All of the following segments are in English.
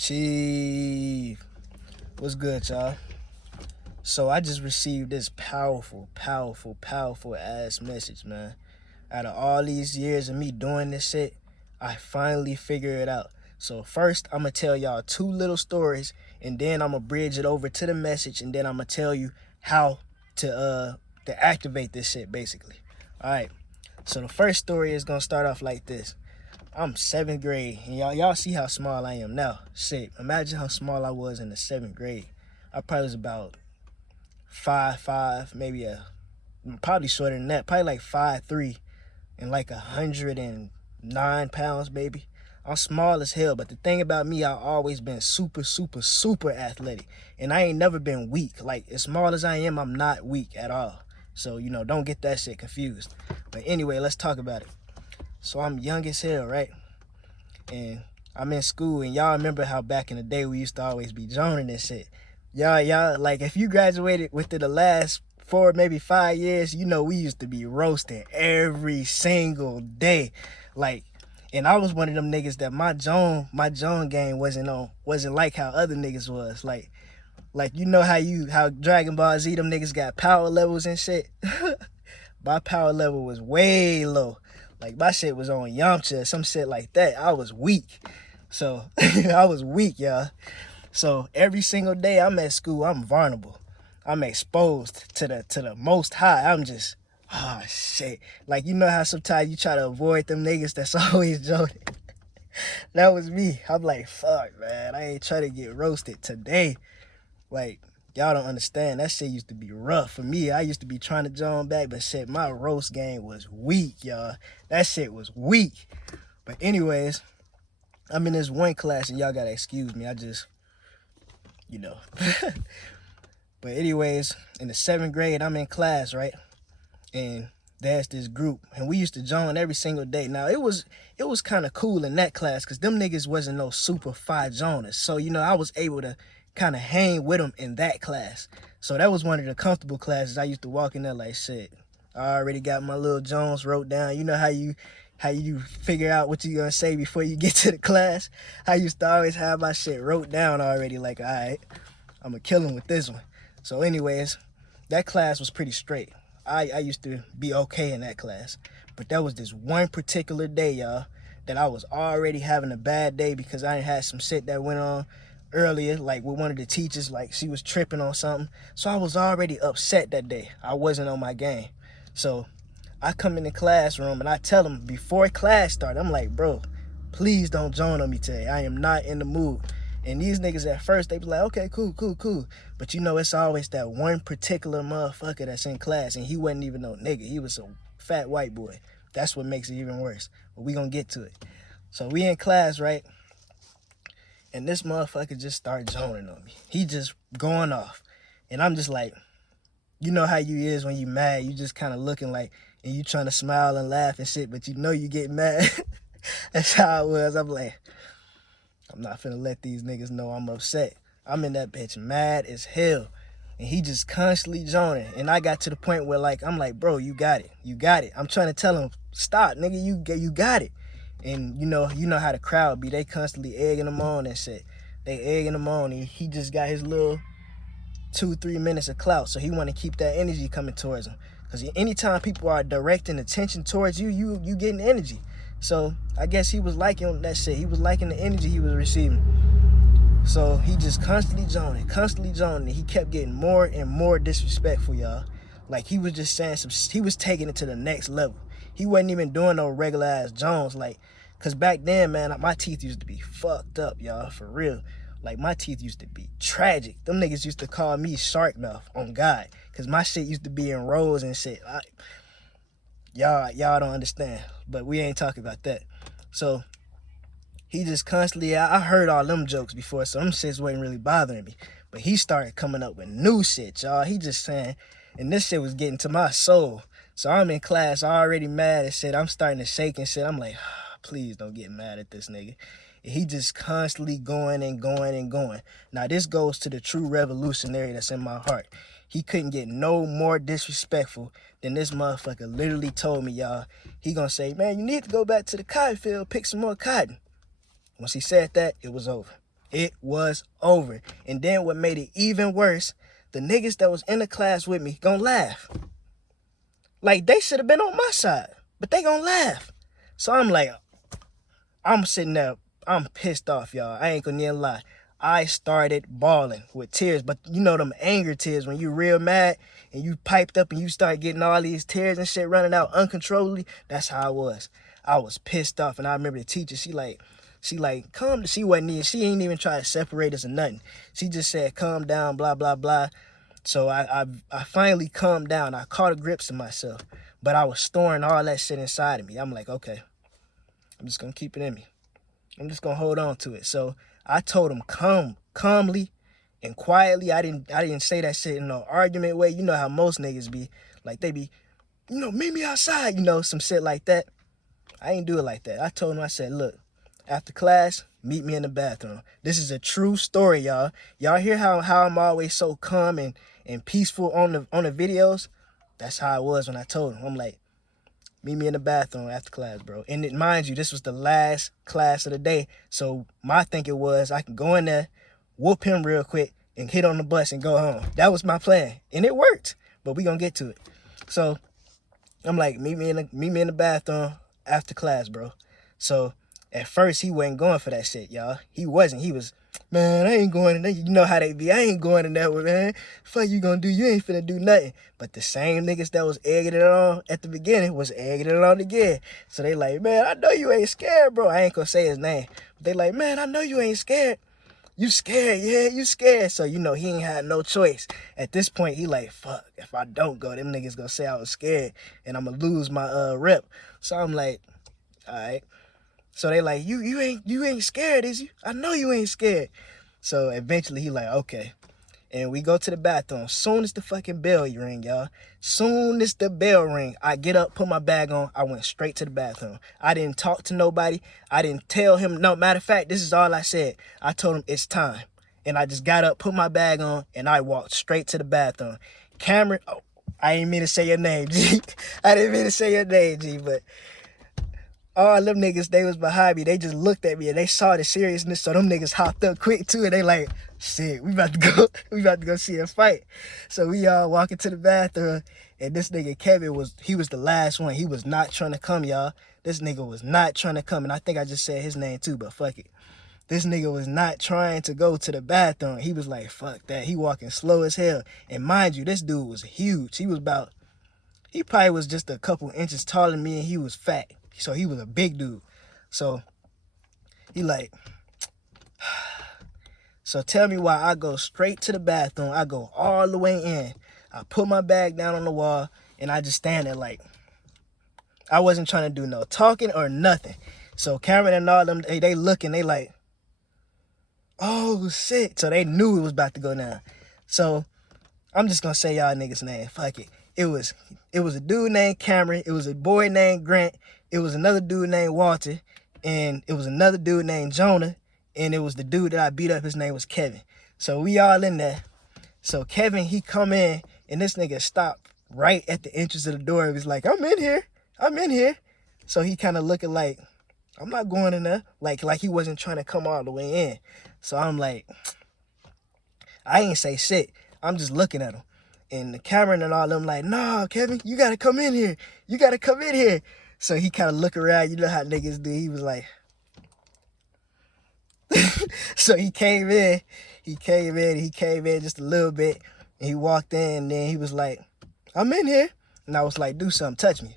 Chief, what's good, y'all? So I just received this powerful ass message, man. Out of all these years of me doing this shit, I finally figured it out. So first, I'm gonna tell y'all two little stories, and then I'm gonna bridge it over to the message, and then I'm gonna tell you how to activate this shit, basically. All right. So the first story is gonna start off like this. I'm seventh grade, and y'all see how small I am now. Shit, imagine how small I was in the seventh grade. I probably was about 5'5", maybe probably shorter than that, probably like 5'3", and like 109 pounds, baby. I'm small as hell, but the thing about me, I've always been super athletic, and I ain't never been weak. Like, as small as I am, I'm not weak at all. So, don't get that shit confused. But anyway, let's talk about it. So I'm young as hell, right? And I'm in school, and y'all remember how back in the day we used to always be joning and shit. Y'all, like, if you graduated within the last 4, maybe 5 years, we used to be roasting every single day. Like, and I was one of them niggas that my Joan game wasn't like how other niggas was. Like how Dragon Ball Z, them niggas got power levels and shit. My power level was way low. Like, my shit was on Yamcha or some shit like that. I was weak. So, I was weak, y'all. So, every single day I'm at school, I'm vulnerable. I'm exposed to the most high. I'm just, shit. Like, how sometimes you try to avoid them niggas that's always joking? That was me. I'm like, fuck, man. I ain't trying to get roasted today. Like, y'all don't understand. That shit used to be rough for me. I used to be trying to join back, but shit, my roast game was weak, y'all. That shit was weak. But anyways, I'm in this one class, and y'all gotta excuse me. I just, you know. But anyways, in the 7th grade, I'm in class, right? And there's this group, and we used to join every single day. Now, it was kind of cool in that class, because them niggas wasn't no super fire joiners. So, I was able to kind of hang with them in that class. So that was one of the comfortable classes. I used to walk in there like, shit, I already got my little Jones wrote down. You know how you figure out what you're gonna say before you get to the class? I used to always have my shit wrote down already, like, all right, I'm gonna kill him with this one. So anyways, that class was pretty straight. I used to be okay in that class. But there was this one particular day, y'all, that I was already having a bad day because I had some shit that went on earlier, like with one of the teachers, like she was tripping on something. So I was already upset that day. I wasn't on my game. So I come in the classroom and I tell them before class started, I'm like, bro, please don't join on me today. I am not in the mood. And these niggas at first, they be like, okay, cool. But it's always that one particular motherfucker that's in class, and he wasn't even no nigga. He was a fat white boy. That's what makes it even worse. But we gonna get to it. So we in class, right? And this motherfucker just started joning on me. He just going off. And I'm just like, you know how you is when you mad. You just kind of looking like, and you trying to smile and laugh and shit, but you get mad. That's how I was. I'm like, I'm not finna let these niggas know I'm upset. I'm in that bitch mad as hell. And he just constantly joning. And I got to the point where, like, I'm like, bro, you got it. I'm trying to tell him, stop, nigga, you got it. And you know how the crowd be. They constantly egging him on and shit. They egging him on. And he just got his little 2-3 minutes of clout. So he want to keep that energy coming towards him. Because anytime people are directing attention towards you, you getting energy. So I guess he was liking that shit. He was liking the energy he was receiving. So he just constantly joning. He kept getting more and more disrespectful, y'all. Like, he was just saying he was taking it to the next level. He wasn't even doing no regular ass Jones, like, cause back then, man, my teeth used to be fucked up, y'all, for real. Like, my teeth used to be tragic. Them niggas used to call me shark mouth on God, cause my shit used to be in rows and shit. Y'all don't understand, but we ain't talking about that. So he just constantly, I heard all them jokes before, so them shits wasn't really bothering me. But he started coming up with new shit, y'all. He just saying, and this shit was getting to my soul. So I'm in class, already mad and shit. I'm starting to shake and shit. I'm like, please don't get mad at this nigga. And he just constantly going. Now, this goes to the true revolutionary that's in my heart. He couldn't get no more disrespectful than this motherfucker literally told me, y'all. He gonna say, man, you need to go back to the cotton field, pick some more cotton. Once he said that, it was over. It was over. And then what made it even worse, the niggas that was in the class with me gonna laugh. Like, they should have been on my side, but they gonna laugh. So I'm like, I'm sitting there, I'm pissed off, y'all. I ain't gonna even lie. I started bawling with tears, but you know them anger tears when you real mad and you piped up and you start getting all these tears and shit running out uncontrollably. That's how I was. I was pissed off, and I remember the teacher, she come, she ain't even try to separate us or nothing. She just said, calm down, blah, blah, blah. So I finally calmed down. I caught a grips to myself, but I was storing all that shit inside of me. I'm like, okay, I'm just gonna keep it in me. I'm just gonna hold on to it. So I told him calmly and quietly. I didn't say that shit in no argument way. You know how most niggas be. Like, they be, meet me outside, some shit like that. I ain't do it like that. I told him, I said, look, after class, meet me in the bathroom. This is a true story, y'all. Y'all hear how I'm always so calm and peaceful on the videos? That's how I was when I told him. I'm like, meet me in the bathroom after class, bro. And mind you, this was the last class of the day. So my thinking was I can go in there, whoop him real quick, and hit on the bus and go home. That was my plan. And it worked. But we gonna get to it. So I'm like, meet me in the bathroom after class, bro. So at first he wasn't going for that shit, y'all. He wasn't. He was, man, I ain't going in there. You know how they be. I ain't going in there with, man. Fuck you gonna do? You ain't finna do nothing. But the same niggas that was egging it on at the beginning was egging it on again. So they like, man, I know you ain't scared, bro. I ain't gonna say his name. But they like, man, I know you ain't scared. You scared, yeah, you scared. So, he ain't had no choice. At this point, he like, fuck, if I don't go, them niggas gonna say I was scared and I'm gonna lose my rep. So I'm like, all right. So they like, you ain't scared, is you? I know you ain't scared. So eventually he like, okay. And we go to the bathroom. Soon as the fucking bell ring, y'all. Soon as the bell ring, I get up, put my bag on. I went straight to the bathroom. I didn't talk to nobody. I didn't tell him. No, matter of fact, this is all I said. I told him it's time. And I just got up, put my bag on, and I walked straight to the bathroom. Cameron, oh, I ain't mean to say your name, G. I didn't mean to say your name, G, but all them niggas, they was behind me. They just looked at me and they saw the seriousness. So them niggas hopped up quick too. And they like, shit, we about to go see a fight. So we all walking to the bathroom. And this nigga Kevin was the last one. He was not trying to come, y'all. This nigga was not trying to come. And I think I just said his name too, but fuck it. This nigga was not trying to go to the bathroom. He was like, fuck that. He walking slow as hell. And mind you, this dude was huge. He probably was just a couple inches taller than me, and he was fat. So he was a big dude. So he like, so tell me why I go straight to the bathroom. I go all the way in. I put my bag down on the wall, and I just stand there like, I wasn't trying to do no talking or nothing. So Cameron and all them, they looking, they like, oh shit. So they knew it was about to go down. So I'm just gonna say y'all niggas' name. Fuck it. It was a dude named Cameron. It was a boy named Grant. It was another dude named Walter. And it was another dude named Jonah. And it was the dude that I beat up. His name was Kevin. So we all in there. So Kevin, he come in, and this nigga stopped right at the entrance of the door. He was like, I'm in here. So he kind of looking like, I'm not going in there. Like he wasn't trying to come all the way in. So I'm like, I ain't say shit. I'm just looking at him. And the Cameron and all them like, nah, Kevin, you got to come in here. You got to come in here. So he kind of look around. You know how niggas do. He was like, so he came in just a little bit. And he walked in, and then he was like, I'm in here. And I was like, do something, touch me.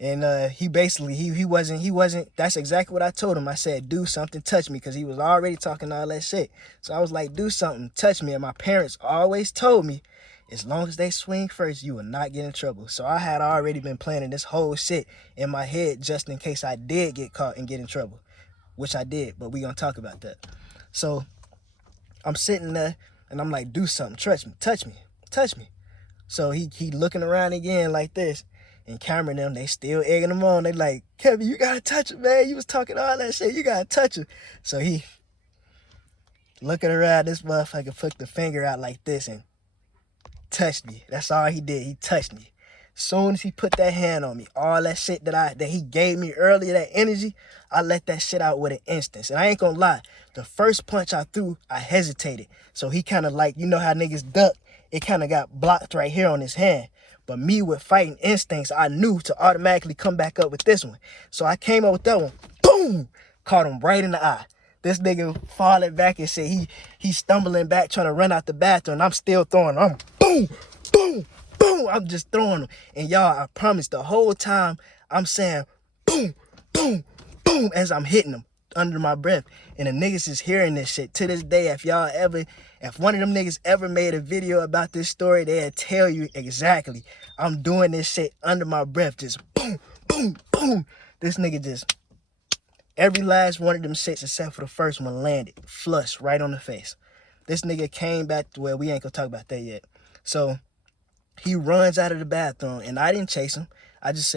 And he basically, he wasn't, that's exactly what I told him. I said, do something, touch me, because he was already talking all that shit. So I was like, do something, touch me. And my parents always told me, as long as they swing first, you will not get in trouble. So I had already been planning this whole shit in my head just in case I did get caught and get in trouble, which I did, but we gonna talk about that. So I'm sitting there, and I'm like, do something, touch me. So he looking around again like this, and Cameron them, they still egging him on. They like, Kevin, you gotta touch him, man. You was talking all that shit. You gotta touch him. So he looking around, this motherfucker put the finger out like this and touched me. That's all he did. He touched me. Soon as he put that hand on me, all that shit that he gave me earlier, that energy, I let that shit out with an instance. And I ain't gonna lie, the first punch I threw, I hesitated. So he kind of like, you know how niggas duck, it kind of got blocked right here on his hand. But me with fighting instincts, I knew to automatically come back up with this one. So I came up with that one, boom, caught him right in the eye. This nigga falling back and shit, he stumbling back trying to run out the bathroom. I'm still throwing him. I'm boom, boom, boom. I'm just throwing them. And y'all, I promise the whole time I'm saying boom, boom, boom as I'm hitting them under my breath. And the niggas is hearing this shit. To this day, if one of them niggas ever made a video about this story, they'll tell you exactly. I'm doing this shit under my breath. Just boom, boom, boom. This nigga just, every last one of them shits except for the first one landed. Flush right on the face. This nigga came back to where we ain't gonna talk about that yet. So he runs out of the bathroom and I didn't chase him. I just said,